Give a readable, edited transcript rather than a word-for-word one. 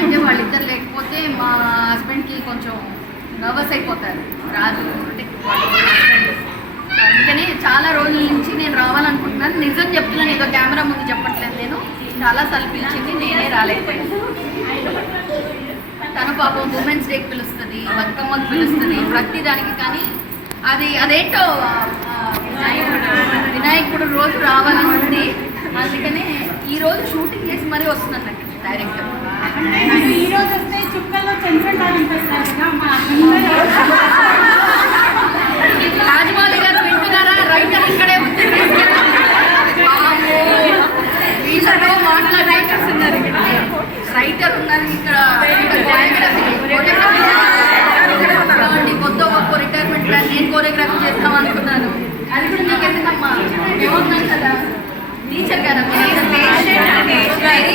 అంటే వాళ్ళిద్దరు లేకపోతే మా హస్బెండ్కి కొంచెం నర్వస్ అయిపోతారు, రాజు అంటే హస్బెండ్. అందుకని చాలా రోజుల నుంచి నేను రావాలనుకుంటున్నాను. నిజం చెప్తున్నాను, ఇదో కెమెరా ముందు చెప్పట్లేదు. నేను చాలాసార్లు పిలిచింది, నేనే రాలేకపోయాను. తను పాపం ఉమెన్స్ డేకి పిలుస్తుంది, బతుకమ్మకి పిలుస్తుంది, ప్రతి దానికి. కానీ అదేంటో వినాయకుడు రోజు రావాలని ఉంది. అందుకనే ఈరోజు షూటింగ్ చేసి మరీ వస్తున్నాను నాకు డైరెక్ట్. ఈరోజు వస్తే చుక్కల్లో రాజమౌళి గారు వింటున్నారా? రైటర్ ఇక్కడే ఉంది, మాట్లాడుతున్నారు. రైటర్ ఉన్నారు ఇక్కడ, కొత్త గొప్ప రిటైర్మెంట్ ప్లాన్ నేను కోరియోగ్రఫీ చేస్తాం అనుకున్నాను. అది కూడా మీకు ఎందుకమ్మా, ఏమవుతున్నాను కదా టీచర్ కదా, వెరీ